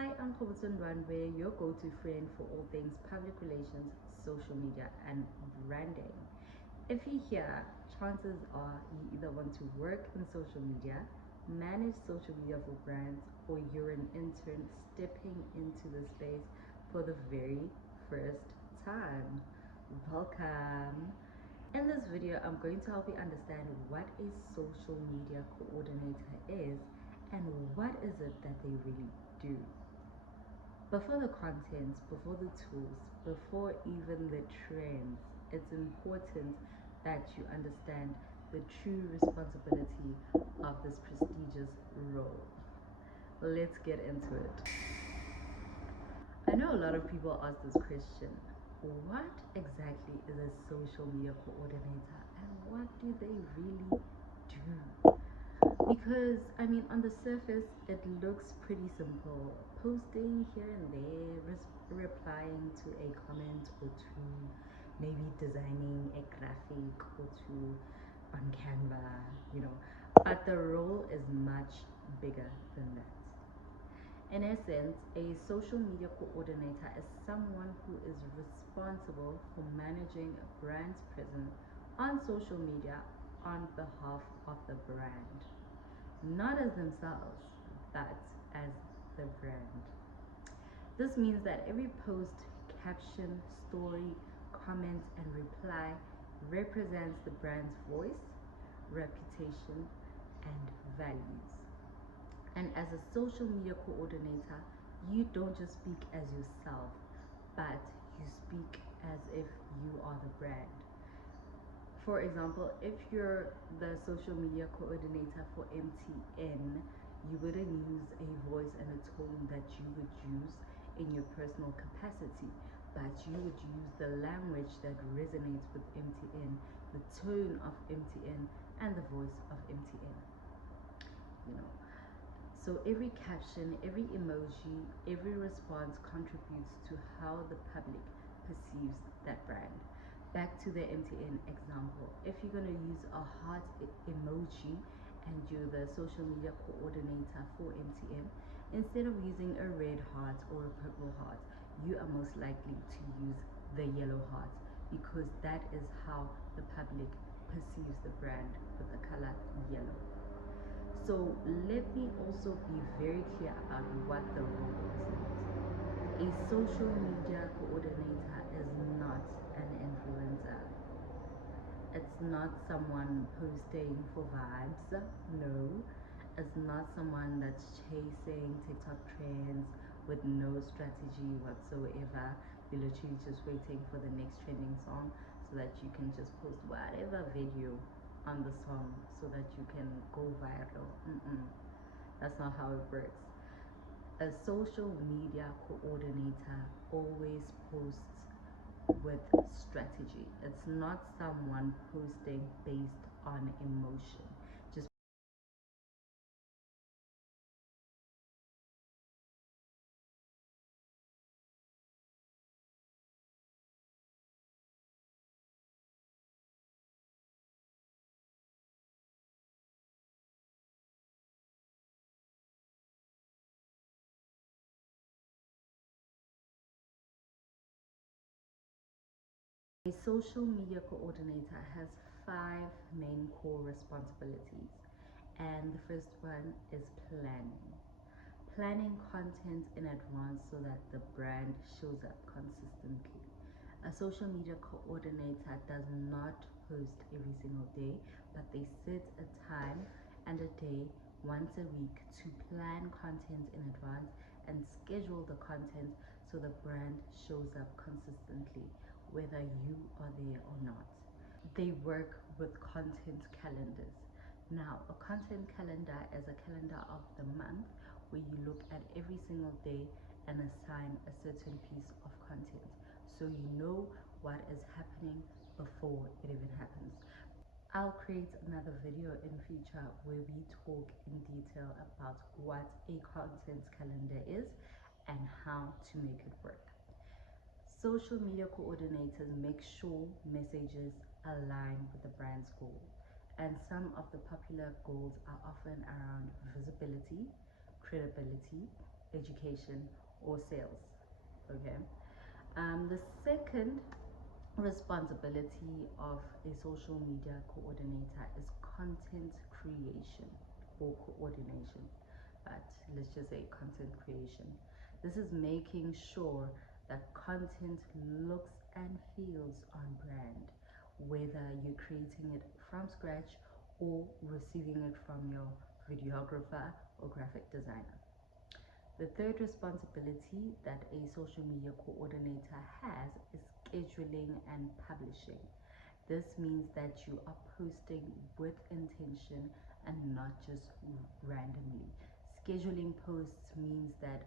Hi, I'm Kobusun Runway, your go-to friend for all things public relations, social media, and branding. If you're here, chances are you either want to work in social media, manage social media for brands, or you're an intern stepping into the space for the very first time. Welcome. In this video, I'm going to help you understand what a social media coordinator is and what is it that they really do. Before the content, before the tools, before even the trends, it's important that you understand the true responsibility of this prestigious role. Let's get into it. I know a lot of people ask this question: what exactly is a social media coordinator and what do they really do? Because, I mean, on the surface, it looks pretty simple. Posting here and there, replying to a comment or two, maybe designing a graphic or two on Canva, you know. But the role is much bigger than that. In essence, a social media coordinator is someone who is responsible for managing a brand's presence on social media on behalf of the brand. Not as themselves, but as the brand. This means that every post, caption, story, comment, and reply represents the brand's voice, reputation, and values. And as a social media coordinator, you don't just speak as yourself, but you speak as if you are the brand. For example, if you're the social media coordinator for MTN, you wouldn't use a voice and a tone that you would use in your personal capacity, but you would use the language that resonates with MTN, the tone of MTN, and the voice of MTN. You know, so every caption, every emoji, every response contributes to how the public perceives that brand. Back to the MTN example, if you're going to use a heart emoji and you're the social media coordinator for MTN, instead of using a red heart or a purple heart, you are most likely to use the yellow heart because that is how the public perceives the brand with the color yellow. So let me also be very clear about what the role is. A social media coordinator is not an influencer. It's not someone posting for vibes. No. It's not someone that's chasing TikTok trends with no strategy whatsoever. You're literally just waiting for the next trending song so that you can just post whatever video on the song so that you can go viral. That's not how it works. A social media coordinator always posts with strategy. It's not someone posting based on emotion. Just a social media coordinator has 5 main core responsibilities, and the first one is planning. Planning content in advance so that the brand shows up consistently. A social media coordinator does not post every single day, but they set a time and a day once a week to plan content in advance and schedule the content so the brand shows up consistently, whether you are there or not. They work with content calendars. Now, a content calendar is a calendar of the month where you look at every single day and assign a certain piece of content so you know what is happening before it even happens. I'll create another video in future where we talk in detail about what a content calendar is and how to make it work. Social media coordinators make sure messages align with the brand's goal, and some of the popular goals are often around visibility, credibility, education, or sales. Okay. The second responsibility of a social media coordinator is content creation or coordination, but let's just say content creation. This is making sure that content looks and feels on brand, whether you're creating it from scratch or receiving it from your videographer or graphic designer. The third responsibility that a social media coordinator has is scheduling and publishing. This means that you are posting with intention and not just randomly. Scheduling posts means that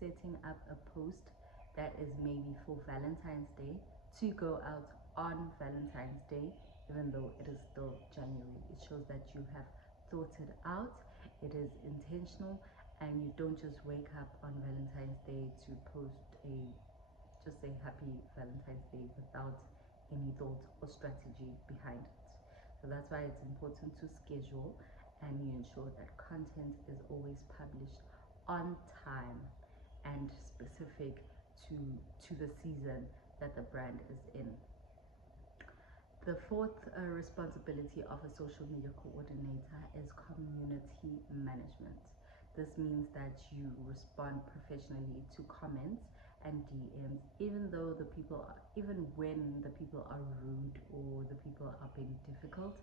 setting up a post that is maybe for Valentine's Day to go out on Valentine's Day, even though it is still January. It shows that you have thought it out, it is intentional, and you don't just wake up on Valentine's Day to post just a happy Valentine's Day without any thought or strategy behind it. So that's why it's important to schedule and you ensure that content is always published on time and specific to the season that the brand is in. The fourth responsibility of a social media coordinator is community management. This means that you respond professionally to comments and DMs, even when the people are rude or the people are being difficult.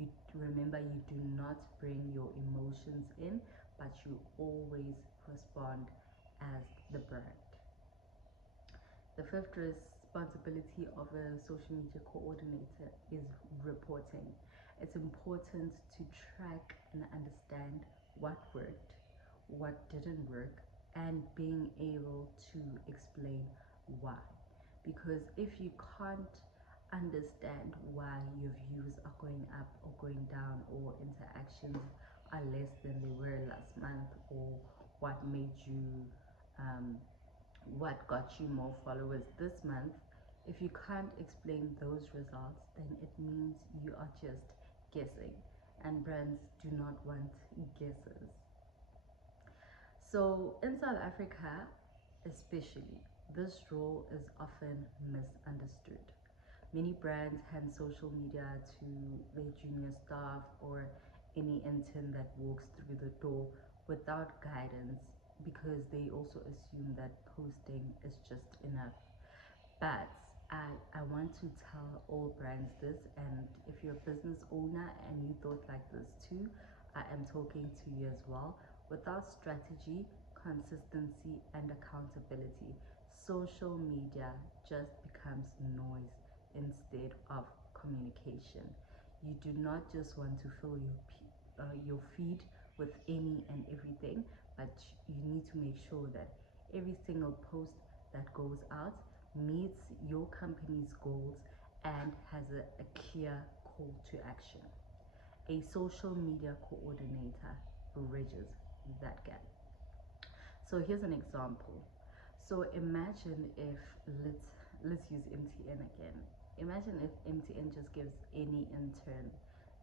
You remember, you do not bring your emotions in, but you always respond as the brand. The fifth responsibility of a social media coordinator is reporting. It's important to track and understand what worked, what didn't work, and being able to explain why. Because if you can't understand why your views are going up or going down, or interactions are less than they were last month, or what made you what got you more followers this month, if you can't explain those results, then it means you are just guessing, and brands do not want guesses. So in South Africa especially, this role is often misunderstood. Many brands hand social media to their junior staff or any intern that walks through the door without guidance, because they also assume that posting is just enough. But I want to tell all brands this, and if you're a business owner and you thought like this too, I am talking to you as well. Without strategy, consistency, and accountability, social media just becomes noise instead of communication. You do not just want to fill your feed with any and everything, but you need to make sure that every single post that goes out meets your company's goals and has a clear call to action. A social media coordinator bridges that gap. So here's an example. So imagine if let's use MTN again. Imagine if MTN just gives any intern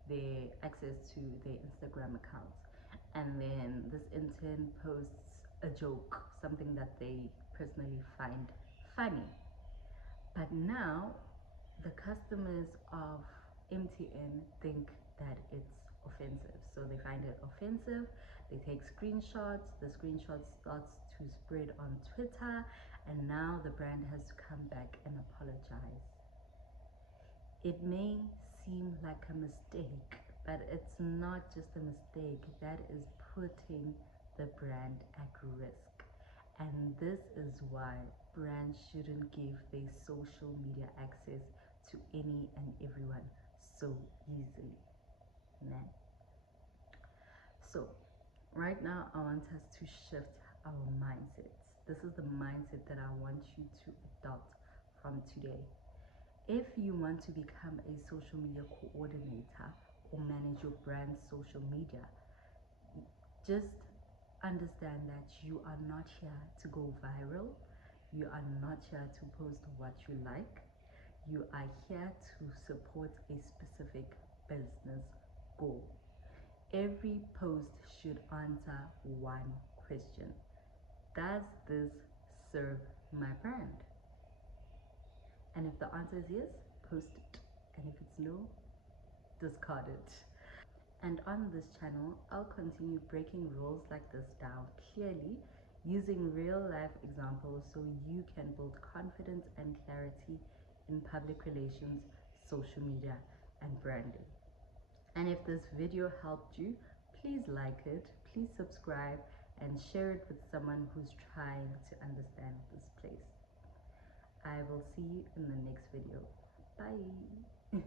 their access to their Instagram account, and then this intern posts a joke, something that they personally find funny. But now the customers of MTN think that it's offensive. So they find it offensive, they take screenshots, the screenshot starts to spread on Twitter, and now the brand has to come back and apologize. It may seem like a mistake, but it's not just a mistake, that is putting the brand at risk. And this is why brands shouldn't give their social media access to any and everyone so easily. Nah. So right now I want us to shift our mindsets. This is the mindset that I want you to adopt from today. If you want to become a social media coordinator or manage your brand's social media, just understand that you are not here to go viral. You are not here to post what you like. You are here to support a specific business goal. Every post should answer one question: Does this serve my brand? And if the answer is yes, post it. And if it's no, discard it. And on this channel, I'll continue breaking rules like this down clearly using real life examples so you can build confidence and clarity in public relations, social media, and branding. And if this video helped you, please like it, please subscribe, and share it with someone who's trying to understand this place. I will see you in the next video. Bye.